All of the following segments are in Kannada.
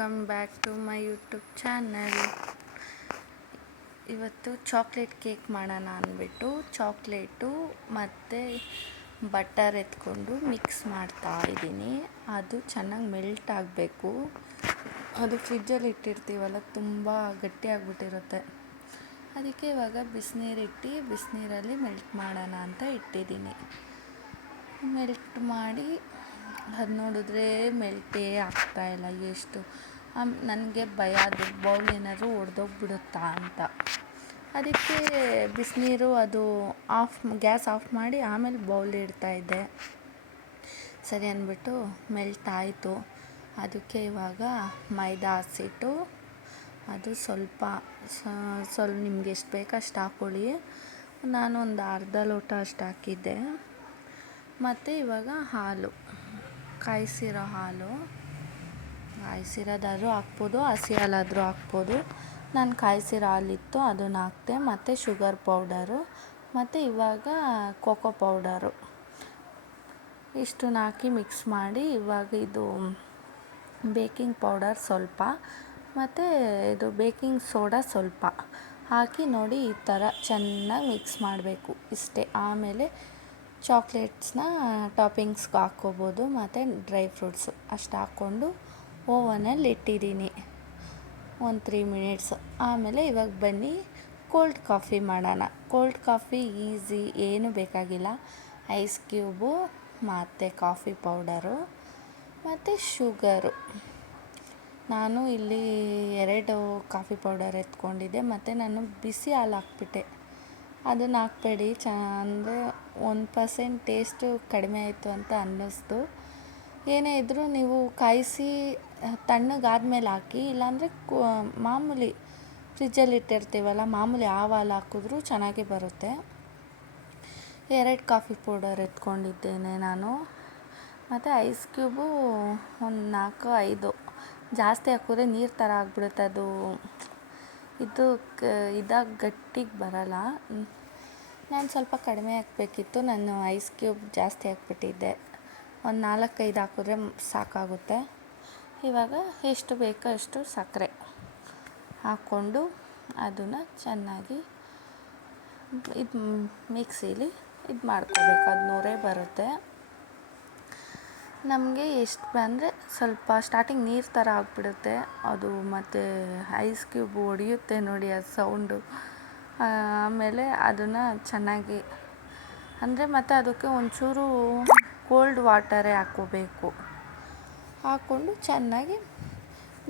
Welcome back to my YouTube channel. ಇವತ್ತು ಚಾಕ್ಲೇಟ್ ಕೇಕ್ ಮಾಡೋಣ ಅಂದ್ಬಿಟ್ಟು ಚಾಕ್ಲೇಟು ಮತ್ತು ಬಟರ್ ಎತ್ಕೊಂಡು ಮಿಕ್ಸ್ ಮಾಡ್ತಾ ಇದ್ದೀನಿ. ಅದು ಚೆನ್ನಾಗಿ ಮೆಲ್ಟ್ ಆಗಬೇಕು. ಅದು ಫ್ರಿಜ್ಜಲ್ಲಿ ಇಟ್ಟಿರ್ತೀವಲ್ಲ, ತುಂಬ ಗಟ್ಟಿಯಾಗ್ಬಿಟ್ಟಿರುತ್ತೆ. ಅದಕ್ಕೆ ಇವಾಗ ಬಿಸಿನೀರಲ್ಲಿ ಮೆಲ್ಟ್ ಮಾಡೋಣ ಅಂತ ಇಟ್ಟಿದ್ದೀನಿ. ಮೆಲ್ಟ್ ಮಾಡಿ ಅದು ನೋಡಿದ್ರೆ ಮೆಲ್ಟೇ ಆಗ್ತಾಯಿಲ್ಲ. ಎಷ್ಟು ನನಗೆ ಭಯ, ಅದು ಬೌಲ್ ಏನಾದರೂ ಒಡೆದೋಗ್ಬಿಡುತ್ತಾ ಅಂತ. ಅದಕ್ಕೆ ಬಿಸಿನೀರು ಅದು ಗ್ಯಾಸ್ ಆಫ್ ಮಾಡಿ ಆಮೇಲೆ ಬೌಲ್ ಇಡ್ತಾಯಿದ್ದೆ. ಸರಿ ಅಂದ್ಬಿಟ್ಟು ಮೆಲ್ಟ್ ಆಯಿತು. ಅದಕ್ಕೆ ಇವಾಗ ಮೈದಾ ಹಸಿಟ್ಟು, ಅದು ಸ್ವಲ್ಪ ನಿಮ್ಗೆ ಎಷ್ಟು ಬೇಕೋ ಅಷ್ಟು ಹಾಕ್ಕೊಳ್ಳಿ. ನಾನು ಒಂದು ಅರ್ಧ ಲೋಟ ಅಷ್ಟು ಹಾಕಿದ್ದೆ. ಮತ್ತು ಇವಾಗ ಹಾಲು, ಕಾಯಿಸಿರೋ ಹಾಲು, ಕಾಯಿಸಿರೋದಾದರೂ ಹಾಕ್ಬೋದು, ಹಸಿ ಹಾಲಾದರೂ ಹಾಕ್ಬೋದು. ನಾನು ಕಾಯಿಸಿರೋ ಹಾಲಿತ್ತು, ಅದನ್ನು ಹಾಕ್ತೆ. ಮತ್ತು ಶುಗರ್ ಪೌಡರು, ಮತ್ತು ಇವಾಗ ಕೋಕೋ ಪೌಡರು, ಇಷ್ಟನ್ನು ಹಾಕಿ ಮಿಕ್ಸ್ ಮಾಡಿ, ಇವಾಗ ಇದು ಬೇಕಿಂಗ್ ಪೌಡರ್ ಸ್ವಲ್ಪ, ಮತ್ತು ಇದು ಬೇಕಿಂಗ್ ಸೋಡಾ ಸ್ವಲ್ಪ ಹಾಕಿ ನೋಡಿ, ಈ ಥರ ಚೆನ್ನಾಗಿ ಮಿಕ್ಸ್ ಮಾಡಬೇಕು. ಇಷ್ಟೇ. ಆಮೇಲೆ ಚಾಕ್ಲೇಟ್ಸ್ನ ಟಾಪಿಂಗ್ಸ್ಗೆ ಹಾಕ್ಕೋಬೋದು, ಮತ್ತು ಡ್ರೈ ಫ್ರೂಟ್ಸು ಅಷ್ಟು ಹಾಕ್ಕೊಂಡು ಓವನಲ್ಲಿ ಇಟ್ಟಿದ್ದೀನಿ ಒಂದು 3 ಮಿನಿಟ್ಸ್. ಆಮೇಲೆ ಇವಾಗ ಬನ್ನಿ ಕೋಲ್ಡ್ ಕಾಫಿ ಮಾಡೋಣ. ಕೋಲ್ಡ್ ಕಾಫಿ ಈಸಿ, ಏನೂ ಬೇಕಾಗಿಲ್ಲ. ಐಸ್ ಕ್ಯೂಬು, ಮತ್ತು ಕಾಫಿ ಪೌಡರು, ಮತ್ತು ಶುಗರು. ನಾನು ಇಲ್ಲಿ 2 ಕಾಫಿ ಪೌಡರ್ ಎತ್ಕೊಂಡಿದ್ದೆ. ಮತ್ತು ನಾನು ಬಿಸಿ ಹಾಲು ಹಾಕ್ಬಿಟ್ಟೆ. ಅದನ್ನು ಹಾಕಬೇಡಿ, ಅಂದರೆ 1% ಟೇಸ್ಟು ಕಡಿಮೆ ಆಯಿತು ಅಂತ ಅನ್ನಿಸ್ತು. ಏನೇ ಇದ್ದರೂ ನೀವು ಕಾಯಿಸಿ ತಣ್ಣಗಾದ್ಮೇಲೆ ಹಾಕಿ, ಇಲ್ಲಾಂದರೆ ಮಾಮೂಲಿ ಫ್ರಿಜ್ಜಲ್ಲಿ ಇಟ್ಟಿರ್ತೀವಲ್ಲ, ಮಾಮೂಲಿ ಹಾಲು ಹಾಕಿದ್ರೂ ಚೆನ್ನಾಗೇ ಬರುತ್ತೆ. 2 ಕಾಫಿ ಪೌಡರ್ ಎತ್ಕೊಂಡಿದ್ದೇನೆ ನಾನು. ಮತ್ತು ಐಸ್ ಕ್ಯೂಬು ಒಂದು 4-5. ಜಾಸ್ತಿ ಹಾಕಿದ್ರೆ ನೀರು ಥರ ಆಗಿಬಿಡುತ್ತೆ. ಅದು ಇದಾಗಿ ಗಟ್ಟಿಗೆ ಬರಲ್ಲ. ನಾನು ಸ್ವಲ್ಪ ಕಡಿಮೆ ಹಾಕಬೇಕಿತ್ತು. ನಾನು ಐಸ್ ಕ್ಯೂಬ್ ಜಾಸ್ತಿ ಹಾಕ್ಬಿಟ್ಟಿದ್ದೆ. ಒಂದು 4-5 ಹಾಕಿದ್ರೆ ಸಾಕಾಗುತ್ತೆ. ಇವಾಗ ಎಷ್ಟು ಬೇಕೋ ಅಷ್ಟು ಸಕ್ಕರೆ ಹಾಕ್ಕೊಂಡು ಅದನ್ನು ಚೆನ್ನಾಗಿ ಮಿಕ್ಸಿಲಿ ಮಾಡ್ಕೋಬೇಕು. ಅದು ನೊರೆ ಬರುತ್ತೆ. ನಮಗೆ ಎಷ್ಟು ಅಂದರೆ ಸ್ವಲ್ಪ ಸ್ಟಾರ್ಟಿಂಗ್ ನೀರು ಥರ ಆಗಿಬಿಡುತ್ತೆ ಅದು. ಮತ್ತು ಐಸ್ ಕ್ಯೂಬ್ ಒಡೆಯುತ್ತೆ ನೋಡಿ, ಅದು ಸೌಂಡು. ಆಮೇಲೆ ಅದನ್ನು ಚೆನ್ನಾಗಿ, ಅಂದರೆ ಮತ್ತು ಅದಕ್ಕೆ ಒಂಚೂರು ಕೋಲ್ಡ್ ವಾಟರೇ ಹಾಕ್ಕೋಬೇಕು. ಹಾಕ್ಕೊಂಡು ಚೆನ್ನಾಗಿ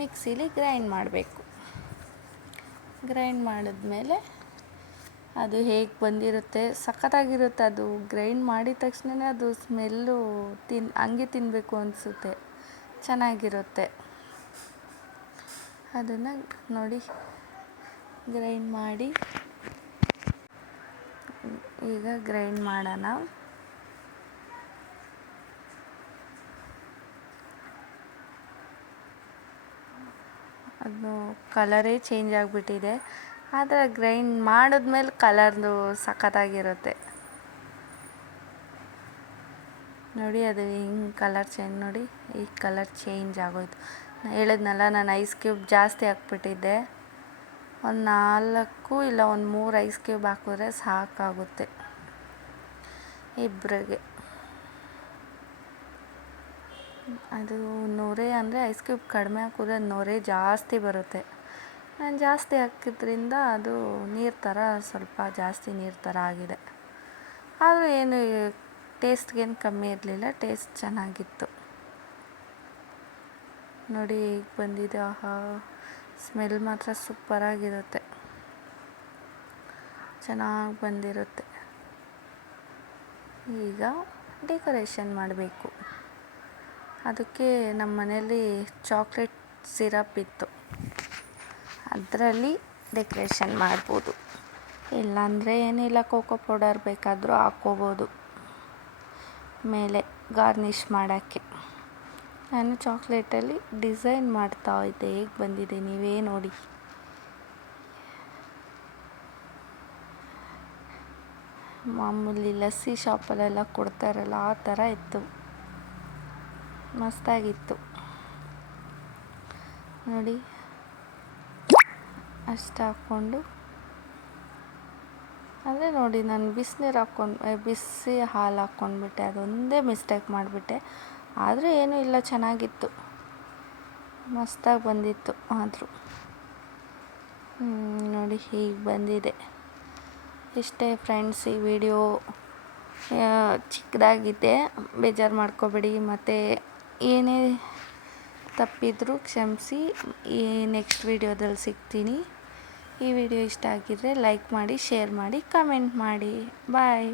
ಮಿಕ್ಸಿಲಿ ಗ್ರೈಂಡ್ ಮಾಡಬೇಕು. ಗ್ರೈಂಡ್ ಮಾಡಿದ್ಮೇಲೆ ಅದು ಹೇಗೆ ಬಂದಿರುತ್ತೆ, ಸಖತ್ತಾಗಿರುತ್ತೆ. ಅದು ಗ್ರೈಂಡ್ ಮಾಡಿದ ತಕ್ಷಣವೇ ಅದು ಸ್ಮೆಲ್ಲು ಹಂಗೆ ತಿನ್ನಬೇಕು ಅನಿಸುತ್ತೆ, ಚೆನ್ನಾಗಿರುತ್ತೆ. ಅದನ್ನು ನೋಡಿ ಗ್ರೈಂಡ್ ಮಾಡಿ, ಈಗ ಗ್ರೈಂಡ್ ಮಾಡೋಣ. ಅದು ಕಲರೇ ಚೇಂಜ್ ಆಗಿಬಿಟ್ಟಿದೆ. ಆದರೆ ಗ್ರೈಂಡ್ ಮಾಡಿದ್ಮೇಲೆ ಕಲರ್ದು ಸಖತ್ತಾಗಿರುತ್ತೆ ನೋಡಿ. ಅದು ಹಿಂಗೆ ಕಲರ್ ಚೇಂಜ್ ನೋಡಿ, ಈ ಕಲರ್ ಚೇಂಜ್ ಆಗೋಯ್ತು. ಹೇಳಿದ್ನಲ್ಲ, ನಾನು ಐಸ್ ಕ್ಯೂಬ್ ಜಾಸ್ತಿ ಹಾಕ್ಬಿಟ್ಟಿದ್ದೆ. ಒಂದು 4 ಇಲ್ಲ ಒಂದು 3 ಐಸ್ ಕ್ಯೂಬ್ ಹಾಕಿದ್ರೆ ಸಾಕಾಗುತ್ತೆ ಇಬ್ಬರಿಗೆ. ಅದು ನೊರೆ, ಅಂದರೆ ಐಸ್ ಕ್ಯೂಬ್ ಕಡಿಮೆ ಹಾಕಿದ್ರೆ ನೊರೆ ಜಾಸ್ತಿ ಬರುತ್ತೆ. ನಾನು ಜಾಸ್ತಿ ಹಾಕಿದ್ರಿಂದ ಅದು ನೀರು ಥರ, ಸ್ವಲ್ಪ ಜಾಸ್ತಿ ನೀರು ಥರ ಆಗಿದೆ. ಆದರೂ ಏನು ಟೇಸ್ಟ್ಗೇನು ಕಮ್ಮಿ ಇರಲಿಲ್ಲ, ಟೇಸ್ಟ್ ಚೆನ್ನಾಗಿತ್ತು ನೋಡಿ. ಹೇಗೆ ಬಂದಿದೆ, ಆಹಾ, ಸ್ಮೆಲ್ ಮಾತ್ರ ಸೂಪರಾಗಿರುತ್ತೆ, ಚೆನ್ನಾಗಿ ಬಂದಿರುತ್ತೆ. ಈಗ ಡೆಕೋರೇಷನ್ ಮಾಡಬೇಕು. ಅದಕ್ಕೆ ನಮ್ಮ ಮನೆಯಲ್ಲಿ ಚಾಕ್ಲೇಟ್ ಸಿರಪ್ ಇತ್ತು, ಅದರಲ್ಲಿ ಡೆಕೋರೇಷನ್ ಮಾಡ್ಬೋದು. ಇಲ್ಲಾಂದರೆ ಏನಿಲ್ಲ, ಕೋಕೋ ಪೌಡರ್ ಬೇಕಾದರೂ ಹಾಕ್ಕೋಬೋದು ಮೇಲೆ ಗಾರ್ನಿಷ್ ಮಾಡೋಕ್ಕೆ. ನಾನು ಚಾಕ್ಲೇಟಲ್ಲಿ ಡಿಸೈನ್ ಮಾಡ್ತಾ ಇದ್ದೆ. ಹೇಗೆ ಬಂದಿದೆ ನೀವೇ ನೋಡಿ. ಮಾಮೂಲಿ ಲಸ್ಸಿ ಶಾಪಲ್ಲೆಲ್ಲ ಕೊಡ್ತಾರಲ್ಲ, ಆ ಥರ ಇತ್ತು, ಮಸ್ತಾಗಿತ್ತು. ನೋಡಿ ಅಷ್ಟು ಹಾಕ್ಕೊಂಡು, ಅಂದರೆ ನೋಡಿ ನಾನು ಬಿಸಿನೀರು ಬಿಸಿ ಹಾಲು ಹಾಕ್ಕೊಂಡ್ಬಿಟ್ಟೆ, ಅದೊಂದೇ ಮಿಸ್ಟೇಕ್ ಮಾಡಿಬಿಟ್ಟೆ. ಆದರೆ ಏನೂ ಇಲ್ಲ, ಚೆನ್ನಾಗಿತ್ತು, ಮಸ್ತಾಗಿ ಬಂದಿತ್ತು. ಆದರೂ ನೋಡಿ ಹೀಗೆ ಬಂದಿದೆ. ಇಷ್ಟೇ ಫ್ರೆಂಡ್ಸ್, ಈ ವಿಡಿಯೋ ಚಿಕ್ಕದಾಗಿದೆ, ಬೇಜಾರು ಮಾಡ್ಕೋಬೇಡಿ. ಮತ್ತು ಏನೇ ತಪ್ಪಿದರೂ ಕ್ಷಮಿಸಿ. ಈ ನೆಕ್ಸ್ಟ್ ವಿಡಿಯೋದಲ್ಲಿ ಸಿಗ್ತೀನಿ. ಈ ವಿಡಿಯೋ ಇಷ್ಟ ಆಗಿದ್ದರೆ ಲೈಕ್ ಮಾಡಿ, ಶೇರ್ ಮಾಡಿ, ಕಮೆಂಟ್ ಮಾಡಿ. ಬಾಯ್.